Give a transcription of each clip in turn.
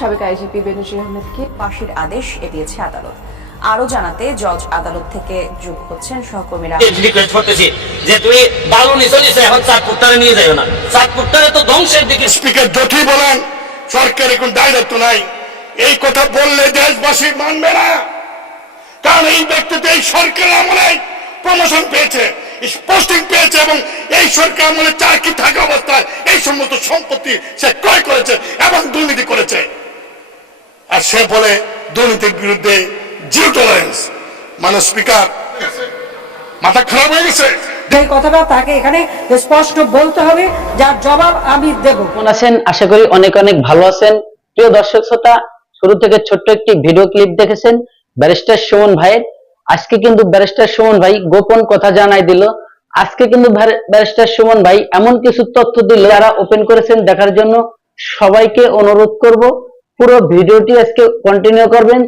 সাবেক আইজিপি বেনজির আহমেদকে ফাঁসির আদেশ দিয়েছে আদালত। আরও জানাতে জজ আদালত থেকে যোগ হচ্ছেন সহকর্মীরা। রিকোয়েস্ট করতেছি যে তুই বালু এখন চাঁদপুরটারে নিয়ে যাও না। চাঁদপুরটারে তো ধ্বংসের দিকে স্পিকার যতই বলেন সরকার এখন দায়িত্ব নাই। এই কথা বললে দেশবাসী মানবে না। কারণ এই ব্যক্তি তো এই সরকার আমলে প্রমোশন পেয়েছে পোস্টিং পেয়েছে এবং এই সরকার আমলে চাকরি থাকা অবস্থায় এই সমস্ত সম্পত্তি সে ক্রয় করেছে এবং দুর্নীতি করেছে। আর সে বলে দুর্নীতির বিরুদ্ধে জিরো টলারেন্স মানে স্পিকার মাথা খারাপ হয়ে গেছে। এই কথাটা তাকে এখানে স্পষ্ট বলতে হবে যার জবাব আমি দেব। কেমন আছেন? আশা করি অনেক অনেক ভালো আছেন। প্রিয় দর্শক শ্রোতা শুরু থেকে ছোট্ট একটি ভিডিও ক্লিপ দেখেছেন ব্যারিস্টার সুমন ভাইয়ের। আজকে কিন্তু ব্যারিস্টার সুমন ভাই গোপন কথা জানাই দিল। আজকে কিন্তু ব্যারিস্টার সুমন ভাই এমন কিছু তথ্য দিল যারা ওপেন করেছেন দেখার জন্য। সবাইকে অনুরোধ করব পুরো ভিডিওটি আজকে কন্টিনিউ করবেন।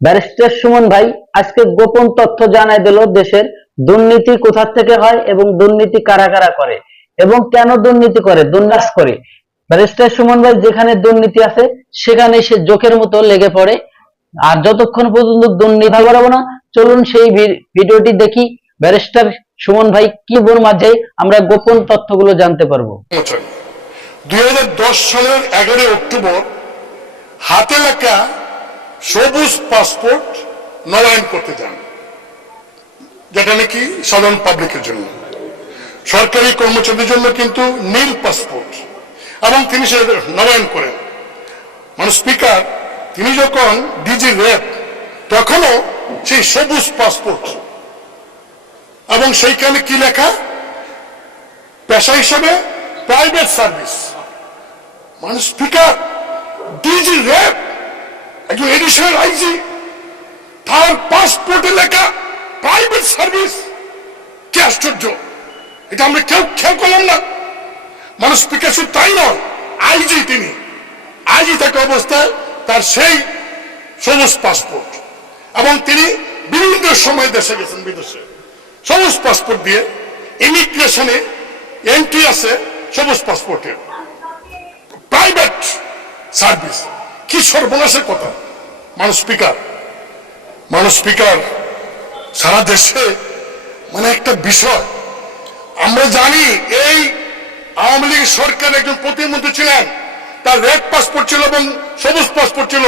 ব্যারিস্টার সুমন ভাই, আজকে গোপন তথ্য জানাই দিল দেশের দুর্নীতি কোথা থেকে হয় এবং দুর্নীতি কারা কারা করে এবং কেন দুর্নীতি করে দুর্নাস করে। ব্যারিস্টার সুমন ভাই, যেখানে দুর্নীতি আছে সেখানে সে জোকের মতো লেগে পড়ে। আর যতক্ষণ পর্যন্ত দুর্নীতি করাবো না, চলুন সেই ভিডিওটি দেখি ব্যারিস্টার সুমন ভাই কি বোর মাঝে আমরা গোপন তথ্যগুলো জানতে পারব। দুই সালের এগারোই অক্টোবর হাতে লেখা সবুজ পাসপোর্ট নবায়ন করতে যান। যেটা নাকি সাধারণ পাবলিকের জন্য। সরকারি কর্মচারীদের জন্য কিন্তু নীল পাসপোর্ট। এবং তিনি সে নবায়ন করেন। মানে স্পিকার, তিনি যখন ডিজি র্যাব তখনও সেই সবুজ পাসপোর্ট। এবং সেইখানে কি লেখা? পেশা হিসেবে প্রাইভেট সার্ভিস। মানে স্পিকার ডিজি র্যাব একজন এডিশনাল আইজি তার পাসপোর্টে লেখা প্রাইভেট সার্ভিস কি আশ্চর্য এটা আমরা কেউ খেয়াল করলাম না মানুষ স্পিকার শুধু তাই নয় আইজি তিনি আইজি থাকা অবস্থায় তার সেই সবুজ পাসপোর্ট এবং তিনি বিভিন্ন সময় দেশে গেছেন বিদেশে সবুজ পাসপোর্ট দিয়ে ইমিগ্রেশনে এন্ট্রি আছে সবুজ পাসপোর্টের প্রাইভেট সার্ভিস। কি সর্বনাশের কথা। মানুষ স্পিকার। মানুষ স্পিকার, সারা দেশে মানে একটা বিষয়। আমরা জানি এই আওয়ামী লীগ সরকার একজন প্রতিমন্ত্রী ছিলেন। তার রেড পাসপোর্ট ছিল এবং সবুজ পাসপোর্ট ছিল।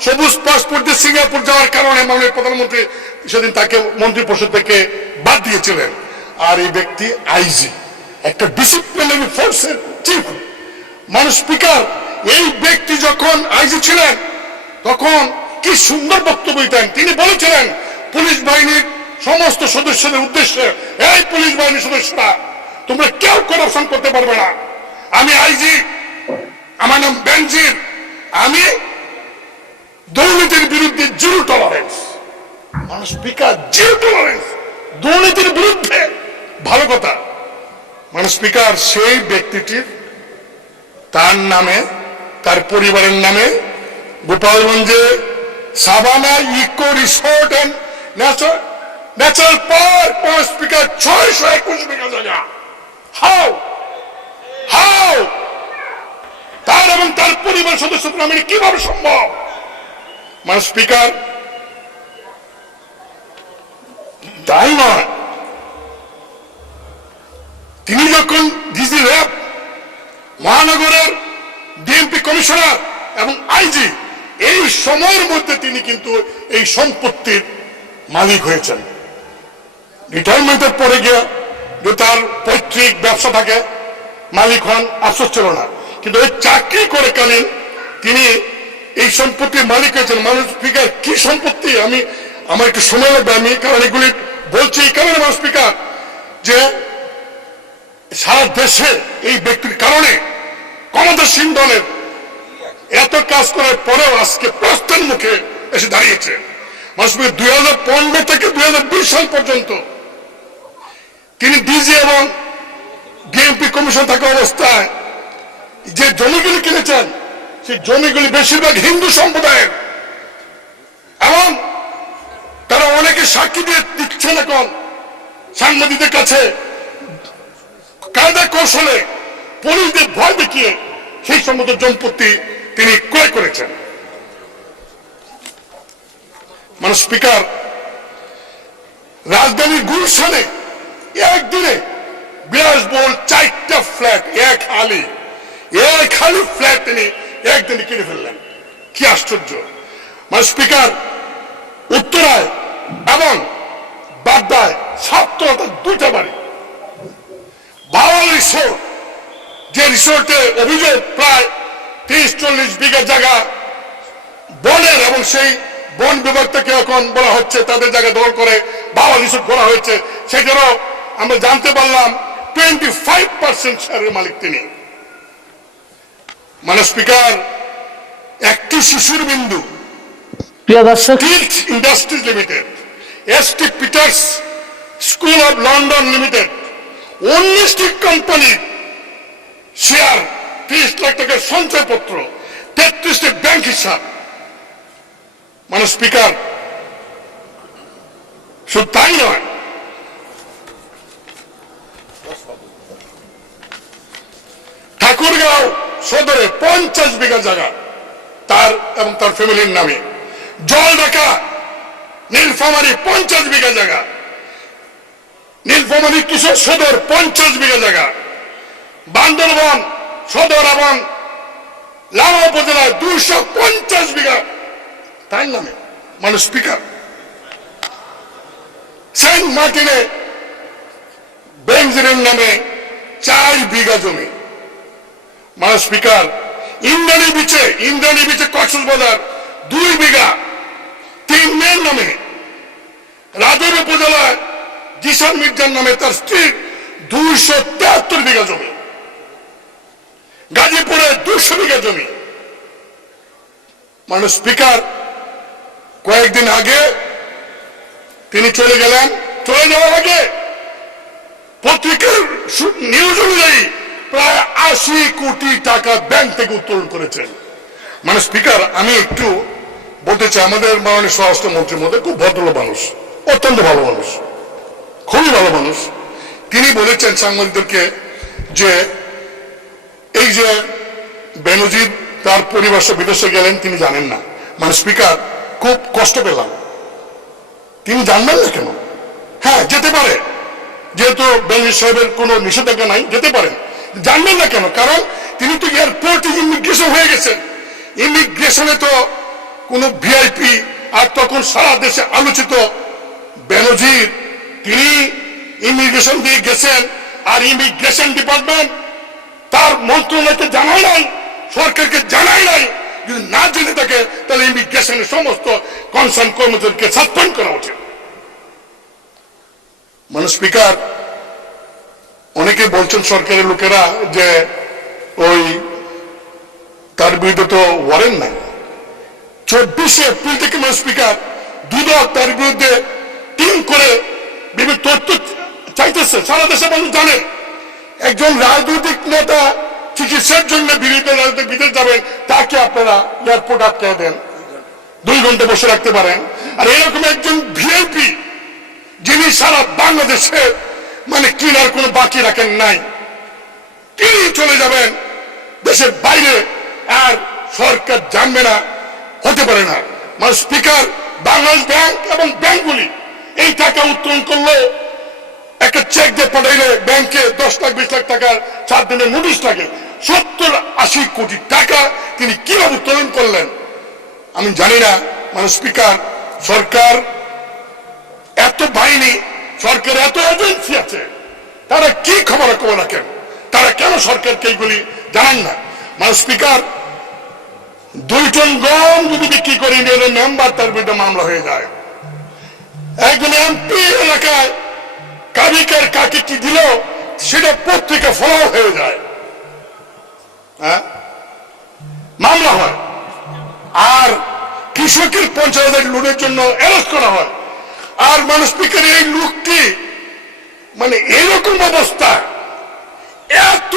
সবুজ পাসপোর্ট দিয়ে সিঙ্গাপুর যাওয়ার কারণে মাননীয় প্রধানমন্ত্রী সেদিন তাকে মন্ত্রী পরিষদ থেকে বাদ দিয়েছিলেন। আর এই ব্যক্তি আইজি। একটা ডিসিপ্লিনারি ফোর্সের চিফ মানুষ স্পিকার এই ব্যক্তি যখন আইজি ছিলেন, তখন কি সুন্দর বক্তব্য দিতেন। তিনি বলেছিলেন, পুলিশ বাহিনীর সমস্ত সদস্যদের উদ্দেশ্যে, এই পুলিশ বাহিনীর সদস্যরা, তোমরা কেউ করাপশন করতে পারবে না। আমি আইজি, আমার নাম বেনজির, আমি দুর্নীতির বিরুদ্ধে জিরো টলারেন্স মানুষ স্পিকার জিরো টলারেন্স দুর্নীতির বিরুদ্ধে ভালো কথা। মানুষ স্পিকার সেই ব্যক্তিটির তার নামে তার পরিবারের নামে গোপালগঞ্জে সাবানা ইকো রিসোর্ট পাঁচ ছয়শো একুশ জায়গা। হাউ হাউ তার এবং তার নামে কীভাবে সম্ভব? স্পিকার তিনি যখন ডিজি র্যাব মহানগরের ডিএমপি কমিশনার এবং আইজি এই সময়ের মধ্যে তিনি কিন্তু এই সম্পত্তির মালিক হয়েছেন। রিটায়ারমেন্টের পরে গিয়ে যে তার পৈতৃক ব্যবসা থাকে, মালিক হন আফসোস ছিল না। কিন্তু ওই চাকরি করে কালীন তিনি এই সম্পত্তির মালিক হয়েছেন। মানুষ স্পিকার, কি সম্পত্তি? আমি, আমার একটু সময় লাগবে, আমি কারণ এগুলি বলছি এই কারণে, মানুষ স্পিকার, যে সারা দেশে এই ব্যক্তির কারণে ক্ষমতাসীন দলের এত কাজ করার পরেও আজকে প্রস্তান মুখে এসে দাঁড়িয়েছে। মাসবে দুই হাজার পনেরো থেকে দুই হাজার বিশ সাল পর্যন্ত তিনি ডিজি এবং ডিএমপি কমিশন থাকা অবস্থায় যে জমিগুলি কিনেছেন, সেই জমিগুলি বেশিরভাগ হিন্দু সম্প্রদায়ের। এবং তারা অনেকে সাক্ষী দিয়ে দিচ্ছেন এখন সাংবাদিকদের কাছে। কায়দা কৌশলে পুলিশদের ভয় দেখিয়ে সেই সমস্ত সম্পত্তি তিনি ক্রয় করেছেন। মানে স্পিকার, রাজধানীর গুলশানে একদিনে বিলাসবহুল চারটা ফ্ল্যাট, এক হালি এক হালি ফ্ল্যাট তিনি একদিনে কিনে ফেললেন। কি আশ্চর্য। মানে স্পিকার, উত্তরায় এবং বাড্ডায় সাতটা দুইটা বাড়ি বাওয়াল রিসোর্ট যে রিসোর্টে অভিযোগ প্রায় তিরিশ চল্লিশ বিঘা জায়গা বনের এবং সেই বন বিভাগ থেকে এখন বলা হচ্ছে তাদের জায়গা দখল করে বাবা রিসোর্ট করা হয়েছে সেখানেও আমরা জানতে পারলাম টোয়েন্টি ফাইভ পার্সেন্ট শেয়ারের মালিক তিনি। মানে স্পিকার একটি শিশুর Bindu industries limited S T Peter's school of London limited উনিশটি কোম্পানির শেয়ার, তিরিশ লাখ টাকার সঞ্চয়পত্র, তেত্রিশটি ব্যাংক হিসাব। মানে স্পিকার, শুধু তাই নয়, ঠাকুরগাঁও সদরে পঞ্চাশ বিঘা জায়গা, তার এবং তার ফ্যামিলির নামে। জল ঢাকা, নীলফামারি পঞ্চাশ বিঘা জায়গা। নীলফামারি কিশোর সদর পঞ্চাশ বিঘা জায়গা। বান্দরবন, সদর এবং লামা উপজেলায় দুইশো পঞ্চাশ বিঘা তার নামে মানে স্পিকার সেন্ট মার্টিনে বেঞ্জিনের নামে চার বিঘা জমি। মানে স্পিকার ইন্দ্রাণী বিচে ইন্দ্রাণী বিচে কক্সবাজার দুই বিঘা। তিন মেয়ের নামে রাজের উপজেলায় জিসান মির্জার নামে তার স্ত্রীর দুইশো তেহাত্তর বিঘা জমি গাজীপুরে দুশো বিঘা জমি মানে স্পিকার, কয়েকদিন আগে তিনি চলে গেলেন। চলে যাওয়ার আগে পত্রিকার নিউজ অনুযায়ী প্রায় আশি কোটি টাকা ব্যাংক থেকে উত্তোলন করেছেন। মানে স্পিকার, আমি একটু বলতে চাই, আমাদের মাননীয় স্বরাষ্ট্রমন্ত্রীর মধ্যে খুব ভদ্র মানুষ, অত্যন্ত ভালো মানুষ, খুবই ভালো মানুষ। তিনি বলেছেন সাংবাদিকদেরকে যে, এই যে বেনজির তার পরিবার বিদেশে গেলেন, তিনি জানেন না। মানে স্পিকার, খুব কষ্ট পেলাম। তিনি জানবেন না কেন? হ্যাঁ যেতে পারে। যেহেতু বেনজির সাহেবের কোনো নিষেধাজ্ঞা নাই, যেতে পারেন। জানবেন না কেন? কারণ তিনি তো এয়ারপোর্টে ইমিগ্রেশন হয়ে গেছেন। ইমিগ্রেশনে তো কোনো ভিআইপি, আর তখন সারা দেশে আলোচিত বেনজির, তিনি ইমিগ্রেশন দিয়ে গেছেন, আর ইমিগ্রেশন ডিপার্টমেন্ট তার মন্ত্রণালয়কে জানায় নাই। সরকারকে জানায় নাই। যদি না জেনে থাকে, তাহলে ইমিগ্রেশনের সমস্ত কনসার্ন কর্মচারীকে সাসপেন্ড করা উচিত। মানে স্পিকার অনেকে বলছেন সরকারের লোকেরা যে ওই তার বিরুদ্ধে তো ওয়ারেন্ট নাই। চব্বিশে এপ্রিল থেকে মানে স্পিকার দুদক তার বিরুদ্ধে টিম করে বিভিন্ন তথ্য চাইতেছে। সারা দেশে মানুষ জানে। একজন রাজনৈতিক নেতা চিকিৎসার জন্য বিদেশ যাবেন তাকে আপনারা এয়ারপোর্ট আটকে দেন। দুই ঘণ্টা বসে রাখতে পারেন। আর এরকম একজন ভিআইপি যিনি সারা বাংলাদেশে মানে কিনার কোনো বাকি রাখেন নাই, তিনি চলে যাবেন দেশের বাইরে। আর সরকার জানবে না, হতে পারে না। মানে স্পিকার, বাংলাদেশ ব্যাংক এবং ব্যাংকগুলি এই টাকা উত্তোলন করলে। একটা চেক দিয়ে পাঠাইলে ব্যাংকে দশ লাখ, বিশ লাখ টাকার চার দিনের নোটিশ লাগে সত্তর আশি কোটি টাকা তিনি কীভাবে উত্তোলন করলেন? আমি জানি না। মানে স্পিকার, সরকার, এত বাহিনী সরকার এত এজেন্সি আছে, তারা কি খবর খবর রাখেন? তারা কেন সরকারকে এইগুলি জানান না? মানে স্পিকার দুই টন গম যদি বিক্রি করে ইন্ডিয়ানের মেম্বার তার বিরুদ্ধে মামলা হয়ে যায়। একজন এমপি এলাকায় কাবিকার কাকে কি দিল, সেটা পত্রিকা ফলাও হয়ে যায়। মামলা হয়। আর কৃষকের পঞ্চাশ হাজার লোনের জন্য অ্যারেস্ট করা হয়। আর মানুষ স্পিকার এই লোকটি মানে এরকম অবস্থা এত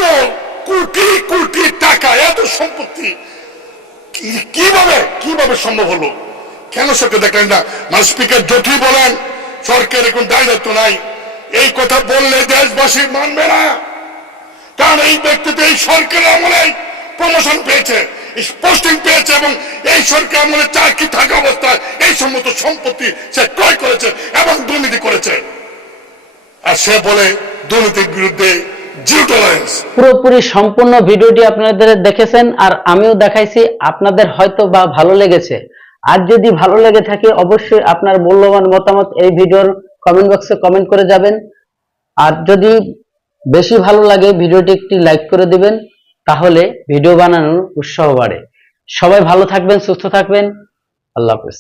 কোটি কোটি টাকা, এত সম্পত্তি কীভাবে কীভাবে সম্ভব হলো? কেন সরকার দেখলেন না? মানুষ স্পিকার যতই বলেন, সরকার এখন দায়িত্ব নাই। এই কথা বললে দেশবাসী মানবে না। কারণ এই ব্যক্তি তো এই সরকারের আমলে প্রমোশন পেয়েছে পোস্টিং পেয়েছে এবং এই সরকার আমলে চাকরি থাকা অবস্থায় এই সমস্ত সম্পত্তি সে ক্রয় করেছে এবং দুর্নীতি করেছে। আর সে বলে দুর্নীতির বিরুদ্ধে পুরোপুরি সম্পূর্ণ ভিডিওটি আপনাদের দেখেছেন আর আমিও দেখাইছি, আপনাদের হয়তো বা ভালো লেগেছে। আর যদি ভালো লেগে থাকে, অবশ্যই আপনার মূল্যবান মতামত এই ভিডিওর কমেন্ট বক্সে কমেন্ট করে যাবেন। আর যদি বেশি ভালো লাগে ভিডিওটি একটি লাইক করে দিবেন, তাহলে ভিডিও বানানোর উৎসাহ বাড়ে। সবাই ভালো থাকবেন, সুস্থ থাকবেন। আল্লাহ হাফেজ।